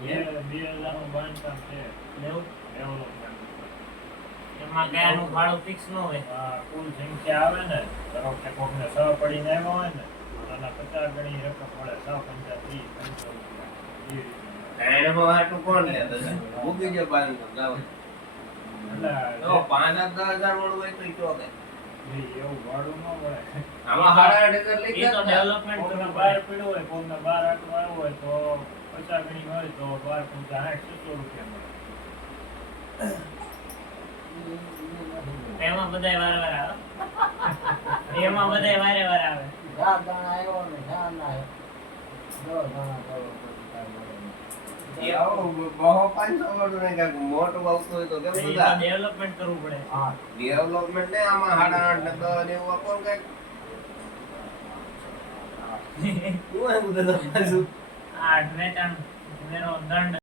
2000 નું બાંધકામ છે એવું ડેવલપમેન્ટ. એમાં ગાયનું ભાડું ફિક્સ ન હોય. કુલ સંખ્યા આવે ને, ધારો કે કોકને 6 પડીને આવ્યા હોય ને, આના 50 ગણી રકમ મળે. 6 50 30 500 રૂપિયા એ રીતે. એમાં હાટું કોણ લે તો મૂકી જો બાજુ લાવ તો 5-10,000 વાળું હોય તો ઈ કે એવું ભાડું ન મળે. આમાં 8,500 લઈ એ તો ગયા ડેવલપમેન્ટ કોકને કરવું બહાર પડે. પીડ્યું હોય, કોકને 12 આટલું આવ્યું હોય તો 50 ગણી હોય તો 12 50 800 રૂપિયા મળે. એમાં બધાય વારે વારે આવે. એમાં બધાય વારે વારે આવે. ચાર દાણા આવ્યો ને ચાર ના આવ્યો. 10 દાણા કરો તો કાંઈ મળે નહીં. આવો બહુ 500 વાળું ને કાંઈક મોટું આવતું હોય તો કેમ એ તો બધા ડેવલપમેન્ટ કરવું પડે. હા ડેવલપમેન્ટ ને આમાં 8.5 ને 10 ને એવું આપો ને કાંઈક શું એવું બધું પાછું 8 વેચાણ મેરો દંડ